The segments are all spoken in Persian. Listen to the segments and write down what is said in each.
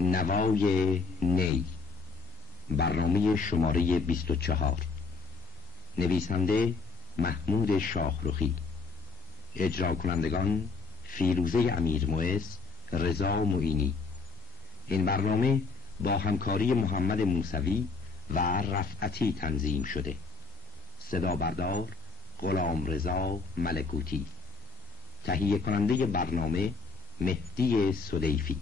نوای نی، برنامه شماره 24. نویسنده محمود شاهرخی، اجرا کنندگان فیروزه امیرمعز، رضا معینی. این برنامه با همکاری محمد موسوی و رفعتی تنظیم شده. صدا بردار غلامرضا ملکوتی. تهیه کننده برنامه مهدی سدیفی.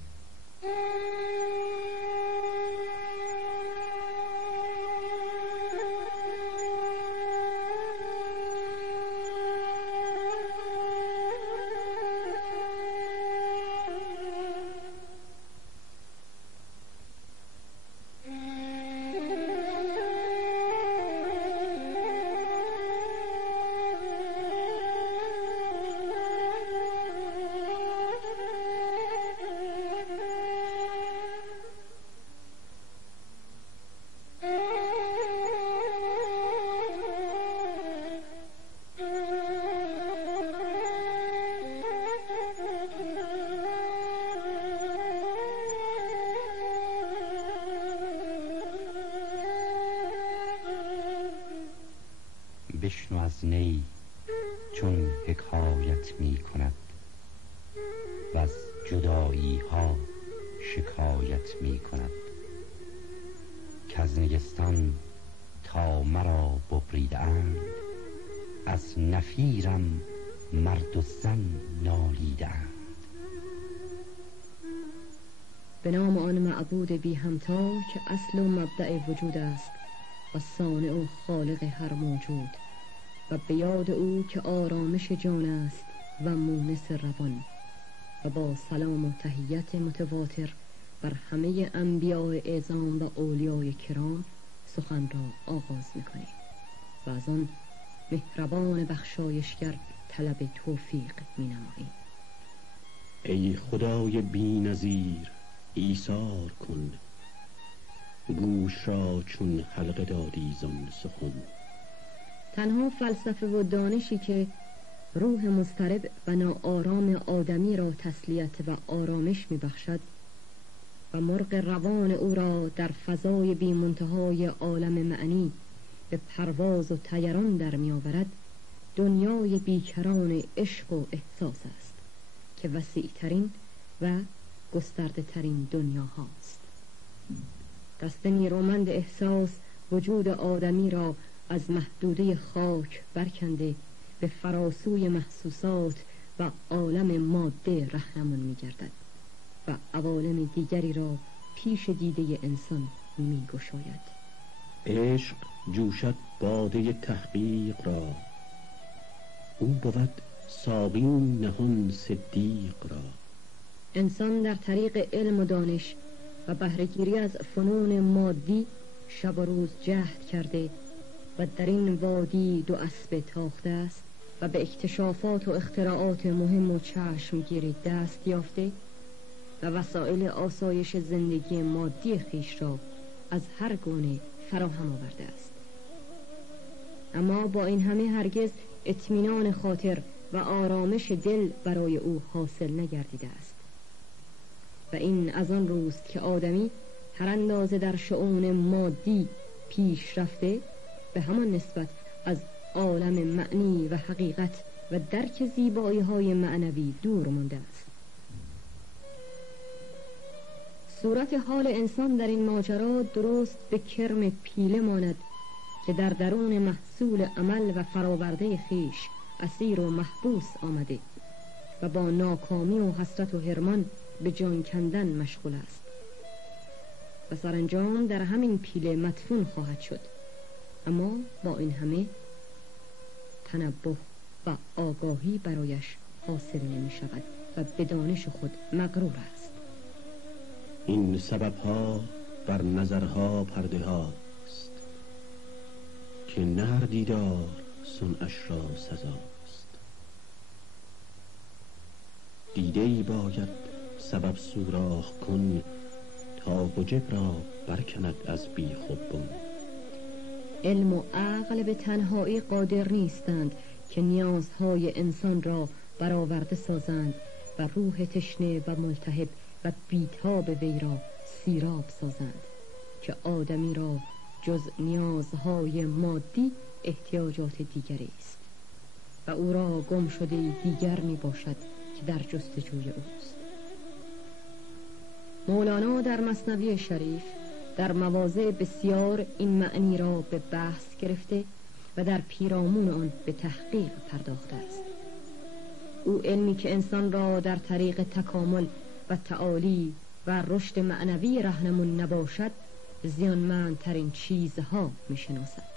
بشنو از نی چون حکایت می کند و از جدایی ها شکایت می کند، که از نیستان تا مرا ببریده اند، از نفیرم مرد و زن نالیده اند. به نام آن معبود بی همتا که اصل و مبدأ وجود است و صانع و خالق هر موجود، و به یاد او که آرامش جان است و مونس روان، و با سلام و تحیت متواتر بر همه انبیاء اعظام و اولیای کرام سخن را آغاز می‌کنیم و از آن مهربان بخشایشگر طلب توفیق می‌نماییم. ای خدای بی‌نظیر ایثار کن، گوش را چون حلقه دادی زان سخن. تنها فلسفه و دانشی که روح مضطرب و ناآرام آدمی را تسلیت و آرامش می‌بخشد و مرغ روان او را در فضای بی منتهای عالم معنی به پرواز و طیران در می‌آورد، دنیای بیکران عشق و احساس است که وسیع‌ترین و گسترده‌ترین دنیا هاست. دست نیرومند احساس وجود آدمی را از محدوده خاک برکنده به فراسوی محسوسات و عالم ماده رهنمون می‌گردد و عوالم دیگری را پیش دیده انسان می‌گشاید. عشق جوشد باده تحقیق را، او بود ساقی نهان صدیق را. انسان در طریق علم و دانش و بهره‌گیری از فنون مادی شب و روز جهد کرده و در این وادی دو اسبه تاخته است و به اکتشافات و اختراعات مهم و چشمگیر دست یافته و وسایل آسایش زندگی مادی خویش را از هر گونه فراهم آورده است. اما با این همه هرگز اطمینان خاطر و آرامش دل برای او حاصل نگردیده است. و این از آن روست که آدمی هر اندازه در شؤون مادی پیش رفته، به همان نسبت از عالم معنی و حقیقت و درک زیبایی های معنوی دور مانده است. صورت حال انسان در این ماجرا درست به کرم پیله ماند که در درون محصول عمل و فراورده خیش اسیر و محبوس آمده و با ناکامی و حسرت و حرمان به جان کندن مشغول است و سرانجام در همین پیله مدفون خواهد شد. اما با این همه تنبه و آگاهی برایش حاصل نمی شود و به دانش خود مغرور است. این سببها بر نظرها پرده هاست که نه هر دیدار صنعش را سزاست. دیده ای باید سبب سوراخ کن تا حجب را برکند از بی خوبون. علم و عقل به تنهایی قادر نیستند که نیازهای انسان را برآورده سازند و روح تشنه و ملتهب و بیتاب وی را سیراب سازند که آدمی را جز نیازهای مادی احتیاجات دیگری است و او را گم شده دیگر می باشد که در جستجوی اوست. مولانا در مثنوی شریف در مواضع بسیار این معنی را به بحث گرفته و در پیرامون آن به تحقیق پرداخته است. او علمی که انسان را در طریق تکامل و تعالی و رشد معنوی راهنمون نباشد زیانمندترین چیزها میشناسد.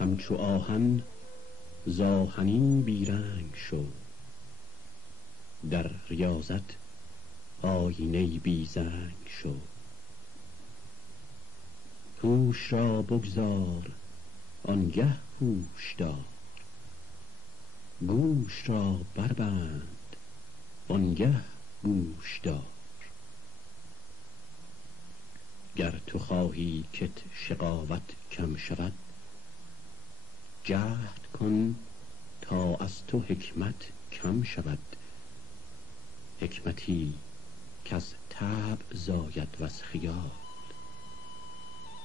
همچو آهن زاهنی بیرنگ شو، در ریاضت آینه بی زنگ شو. هوش را بگذار آنگه هوش دار، گوش را بربند آنگه گوش دار. گر تو خواهی کت شقاوت کم شود، جهد کن تا از تو حکمت کم شود. حکمتی کز طبع زاید وز خیال،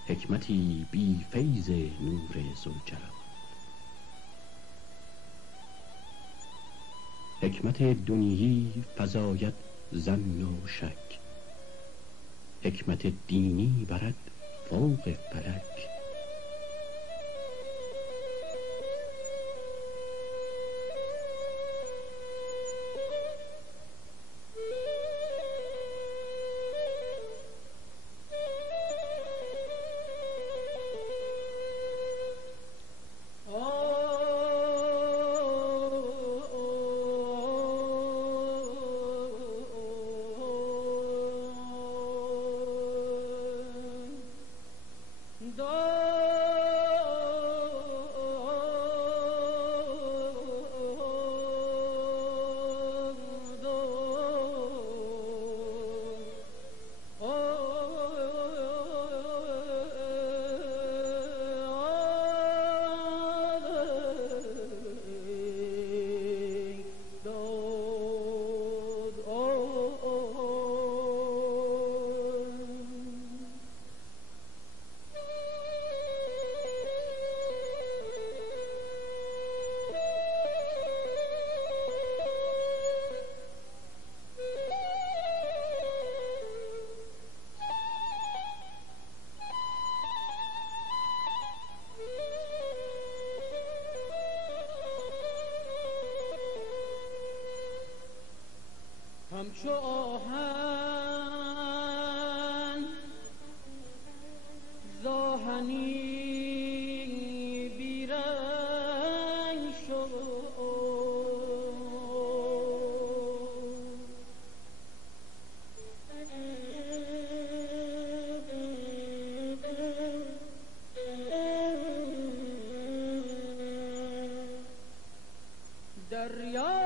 حکمتی بی فیض نور ذوالجلال. حکمت دنیی فزاید ظن و شک، حکمت دینی برد فوق فلک. همچو آهن زاهنی بیرنگ شو، در ریاضت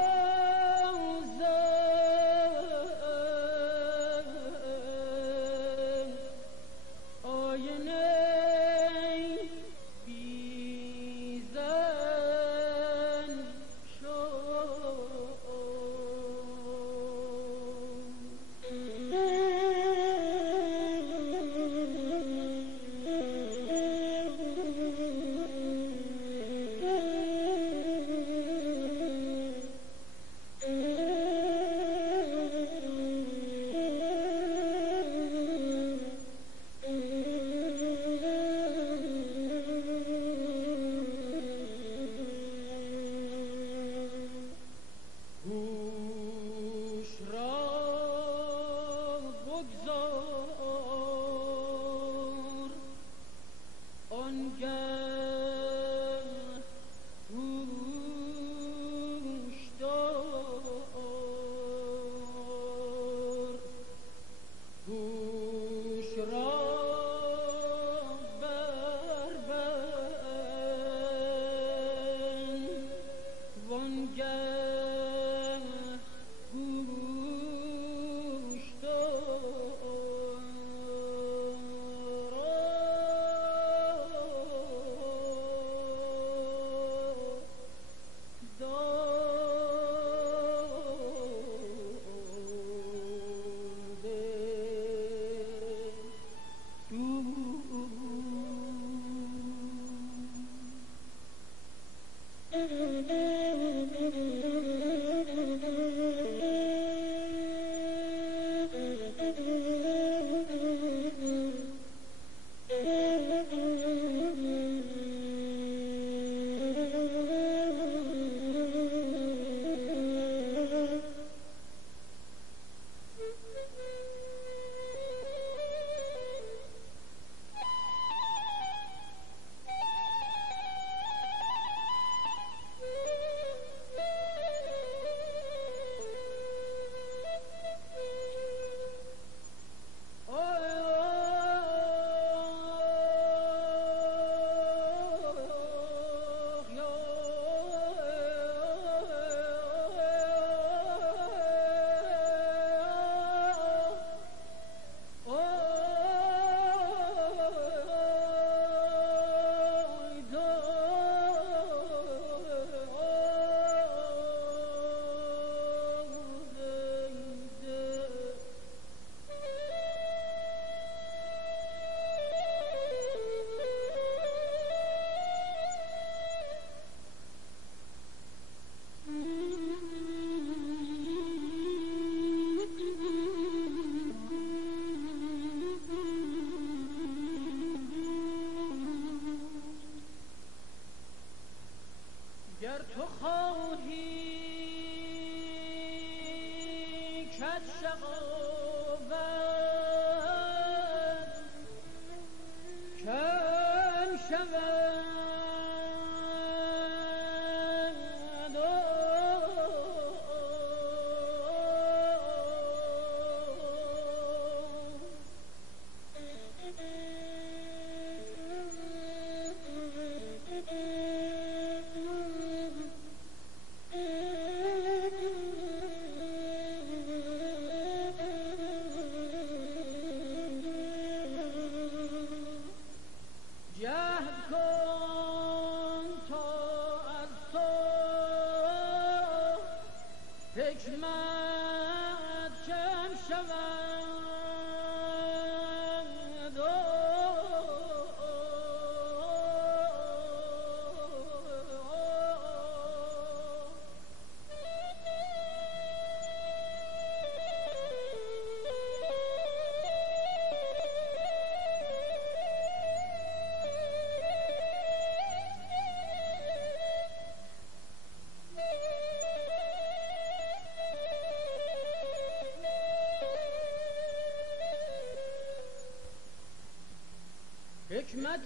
حکمتی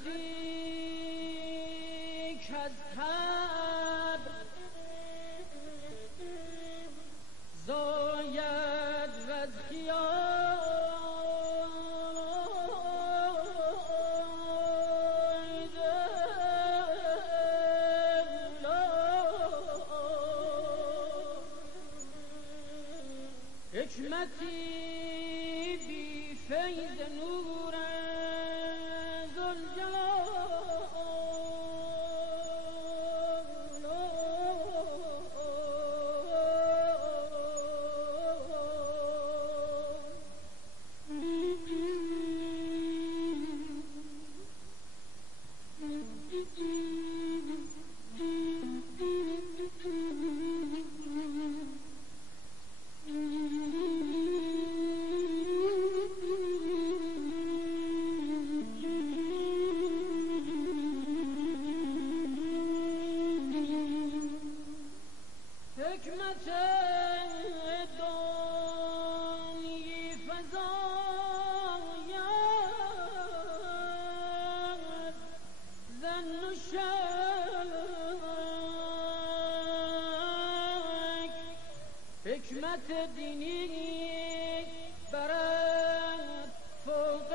که از تب زاید و از حکمتی بی فیض نور حکمت دینی برد فوق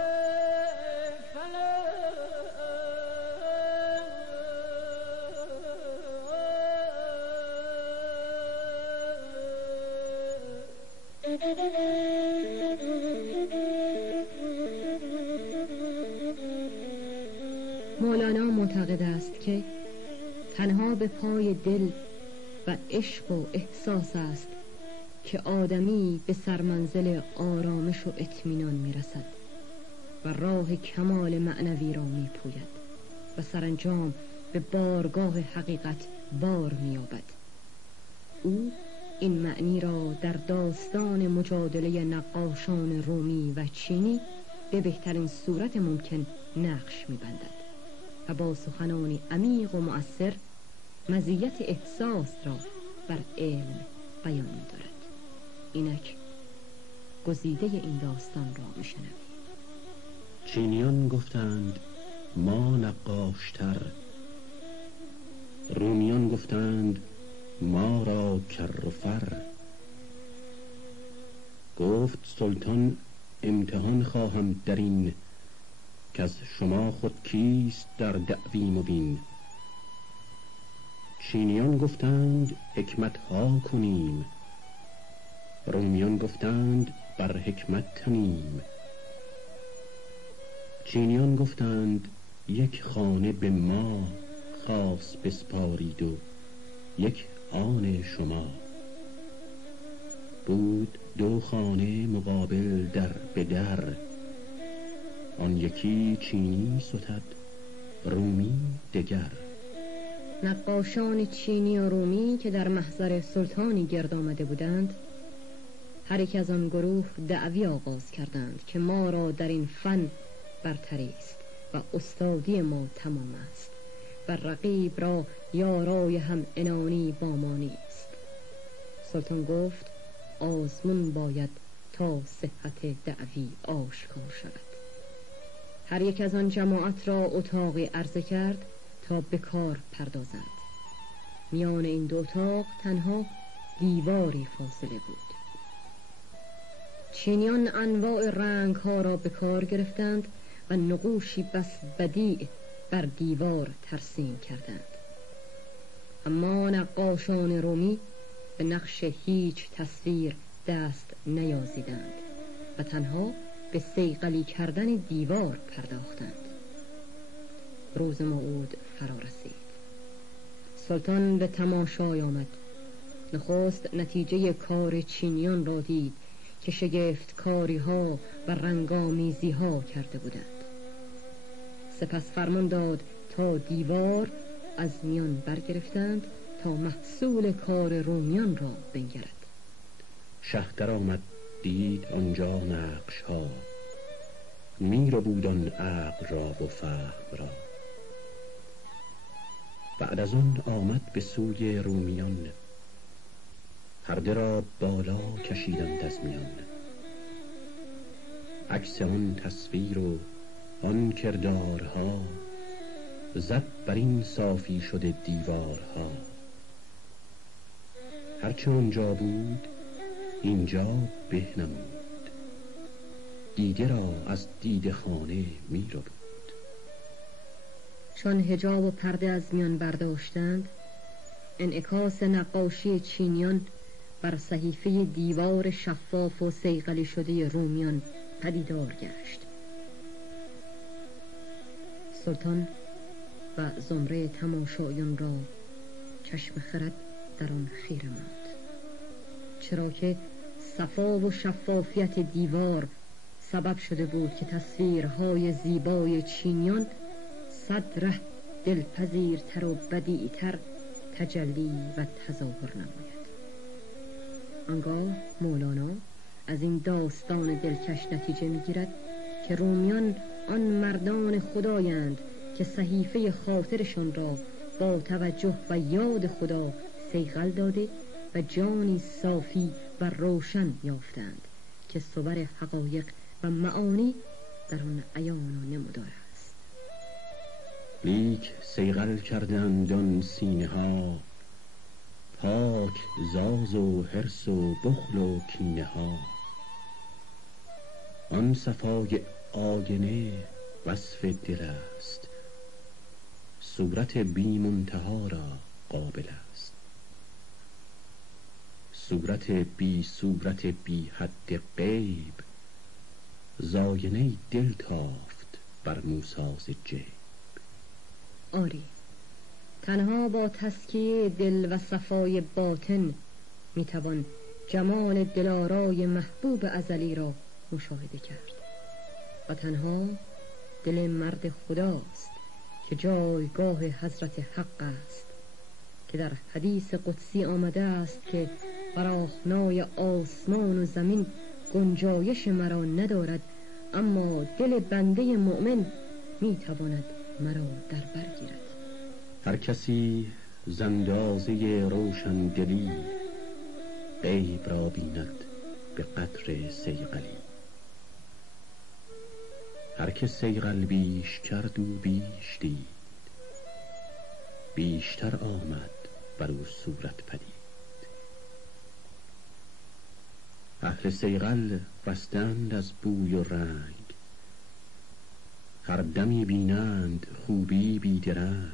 مولانا معتقد است که تنها به پای دل و عشق و احساس است که آدمی به سرمنزل آرامش و اطمینان میرسد و راه کمال معنوی را میپوید و سرانجام به بارگاه حقیقت بار مییابد. او این معنی را در داستان مجادله نقاشان رومی و چینی به بهترین صورت ممکن نقش میبندد و با سخنانی عمیق و مؤثر مزیت احساس را بر علم بیان می‌دارد. اینک گزیده این داستان را میشنویم. چینیان گفتند ما نقاشتر، رومیان گفتند ما را کر و فر. گفت سلطان امتحان خواهم در این، که از شما خود کیست در دعوی مبین. چینیان گفتند حکمت ها کنیم، رومیان گفتند بر حکمت تنیم. چینیان گفتند یک خانه به ما خاص بسپارید و یک آن شما. بود دو خانه مقابل در به در، آن یکی چینی ستد رومی دگر. نقاشان چینی و رومی که در محضر سلطانی گرد آمده بودند، هر یک از آن گروه دعوی آغاز کردند که ما را در این فن برتری است و استادی ما تمام است و رقیب را یارای هم عنانی با ما نیست. سلطان گفت آزمون باید تا صحت دعوی آشکار شود. هر یک از آن جماعت را اتاقی عرضه کرد تا به کار پردازند. میان این دو اتاق تنها دیواری فاصله بود. چینیان انواع رنگ ها را به کار گرفتند و نقوشی بس بدیع بر دیوار ترسیم کردند. اما نقاشان رومی به نقش هیچ تصویر دست نیازیدند و تنها به صیقلی کردن دیوار پرداختند. روز موعود فرا رسید. سلطان به تماشای آمد. نخست نتیجه کار چینیان را دید که شگفت کاری ها و رنگامیزی ها کرده بودند. سپس فرمان داد تا دیوار از میان برگرفتند تا محصول کار رومیان را بنگرد. شه در آمد دید آنجا نقش ها، میر بودن عقل را و فهم را. بعد از آن آمد به سوی رومیان، پرده را بالا کشیدند از میان. عکس آن تصویر و آن کردارها، زد بر این صافی شده دیوارها. هرچه آنجا بود اینجا به نمود، دیده را از دیده خانه می ربود. چون حجاب و پرده از میان برداشتند، انعکاس نقاشی چینیان بر صحیفه دیوار شفاف و صیقلی شده رومیان پدیدار گشت. سلطان و زمره تماشایان را چشم خرد در آن خیره ماند، چرا که صفا و شفافیت دیوار سبب شده بود که تصویرهای زیبای چینیان 100 ره دلپذیرتر و بدیعتر تجلی و تظاهر نماید. آنگاه مولانا از این داستان دلکش نتیجه میگیرد که رومیان آن مردان خدایند که صحیفه خاطرشان را با توجه و یاد خدا صیقل داده و جانی صافی و روشن یافتند که صور حقایق و معانی در آن عیان و نمودار است. لیک صیقل کردند آن سینه ها، پاک زاز و حرص و بخل و کینه ها. آن صفای آینه وصف دل است، صورت بی منتها را قابل است. صورت بی حد غیب، زاینه دل تافت بر موساز جیب. آری، تنها با تزکیه دل و صفای باطن میتوان جمال دلارای محبوب ازلی را مشاهده کرد و تنها دل مرد خداست که جایگاه حضرت حق است، که در حدیث قدسی آمده است که فراخنای آسمان و زمین گنجایش مرا ندارد، اما دل بنده مؤمن میتواند مرا در بر گیرد. هر کسی زندازه روشن دلی، غیب را بیند به قدر صیقلی. هر که صیقل بیش کرد او بیش دید، بیشتر آمد بر او صورت پدید. اهل صیقل بستند از بوی و رنگ، هر دمی بینند خوبی بیدرنگ.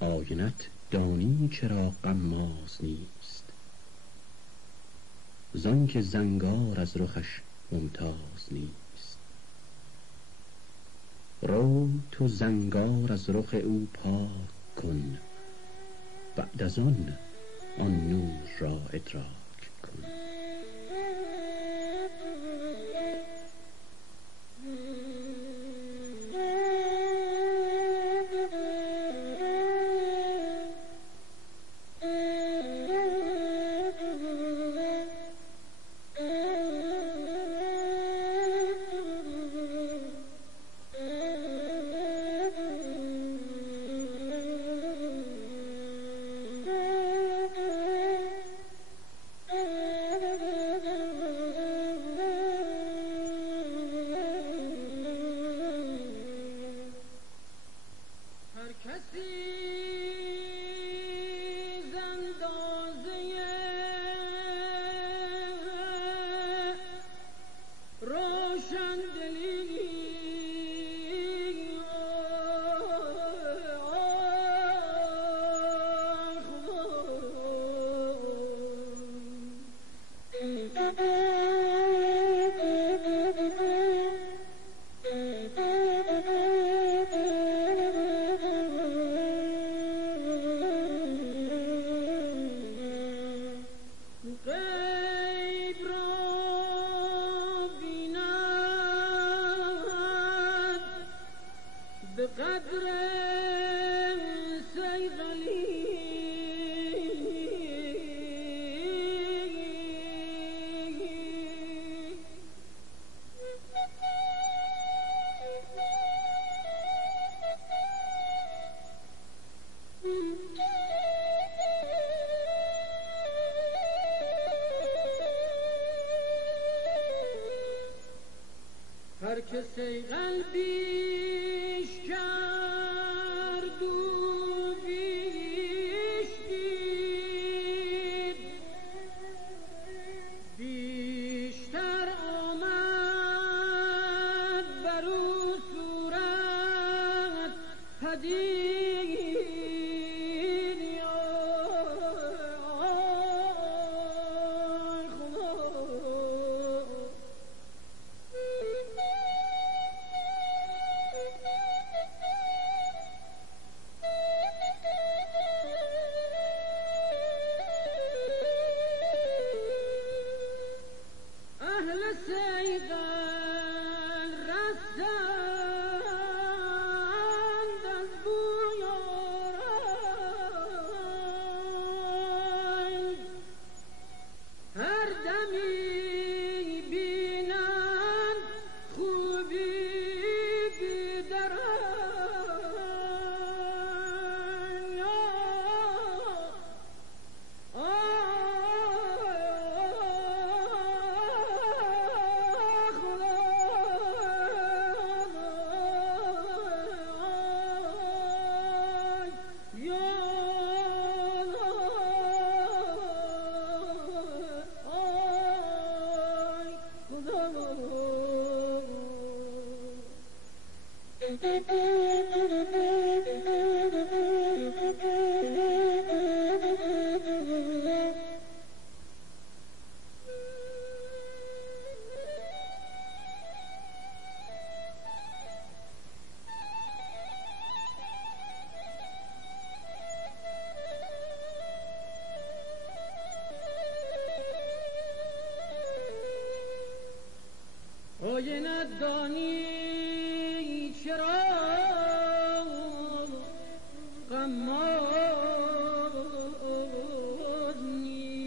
آینت دانی چرا غماز نیست، زان که زنگار از رخش ممتاز نیست. رو تو زنگار از رخ او پاک کن، بعد از آن نور را ادراک کن. هر که صیقل بیش کرد و بیش دید بیشتر آمد بر او صورت پدید آیه ندانی چرا غماز نیست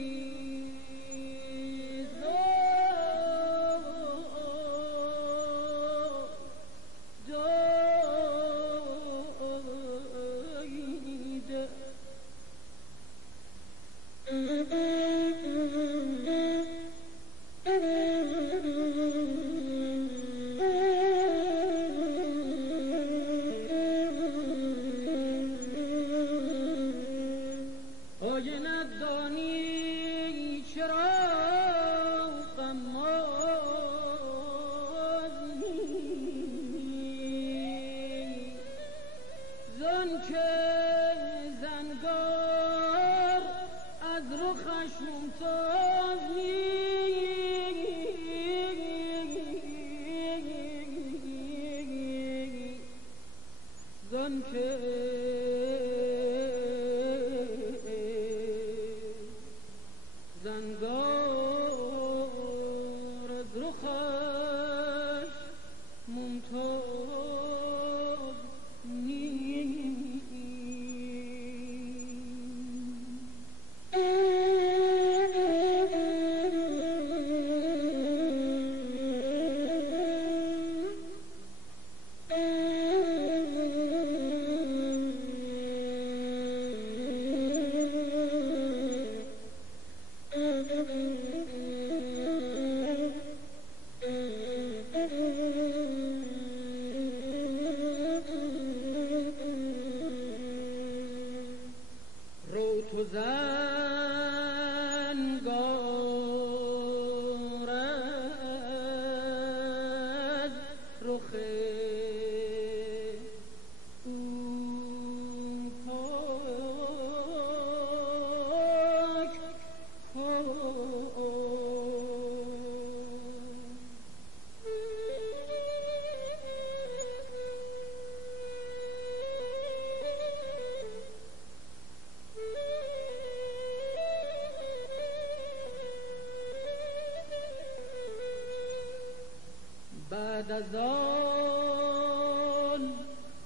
بعد از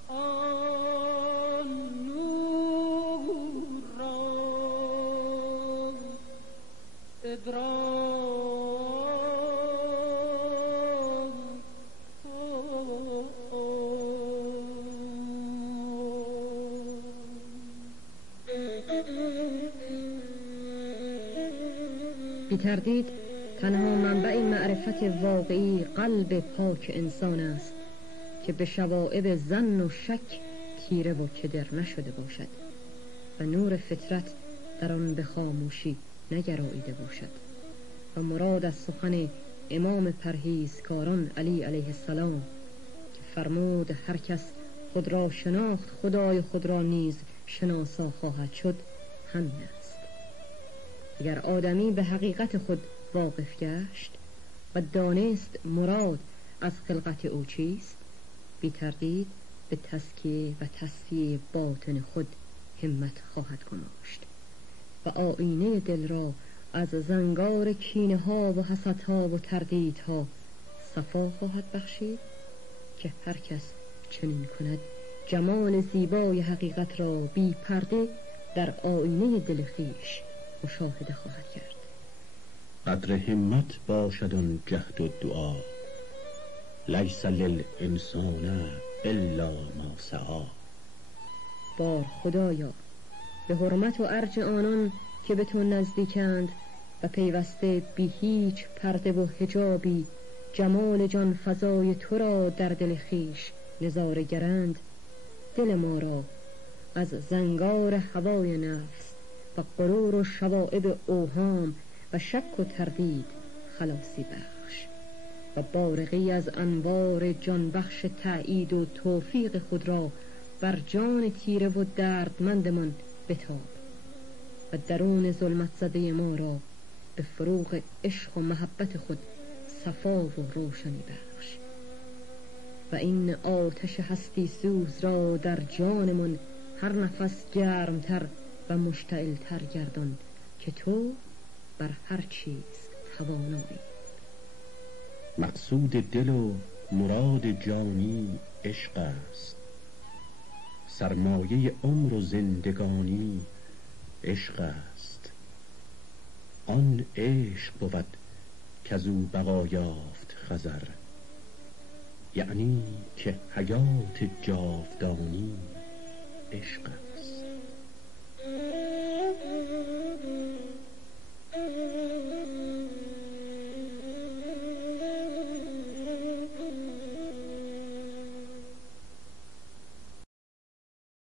آن نور را ادراک بی تردید تنها منبع معرفت واقعی قلب پاک انسان است که به شوائب ظن و شک تیره و کدر نشده باشد و نور فطرت در آن به خاموشی نگراییده باشد. و مراد از سخن امام پرهیزکاران علی علیه السلام که فرمود هر کس خود را شناخت خدای خود را نیز شناسا خواهد شد همین است. اگر آدمی به حقیقت خود واقف گشت و دانست مراد از خلقت او چیست، بی تردید به تزکیه و تصفیه باطن خود همت خواهد گماشت و آینه دل را از زنگار کینه ها و حسدها و تردیدها صفا خواهد بخشید که هر کس چنین کند جمال زیبای حقیقت را بی پرده در آینه دل خویش مشاهده خواهد کرد. قدر همت باشد آن جهد و دعا، لیس للانسان الا ما سعی. بار خدایا به حرمت و ارج آنان که به تو نزدیکند و پیوسته بی هیچ پرده و حجابی جمال جان فضای تو را در دل خویش نظاره گرند، دل ما را از زنگار هوای نفس و غرور و شوائب اوهام و شک و تردید خلاصی بخش و بارقی از انوار جان بخش تأیید و توفیق خود را بر جان تیره و دردمندمان بتاب و درون ظلمت زده ما را به فروغ عشق و محبت خود صفا و روشنی بخش و این آتش هستی سوز را در جانمان هر نفس گرمتر و مشتعلتر گردان که تو بر هر چیز توانایی. مقصود دل و مراد جانی عشق است، سرمایه عمر و زندگانی عشق است. آن عشق بود کزو بقا یافت خضر، یعنی که حیات جاودانی عشق است.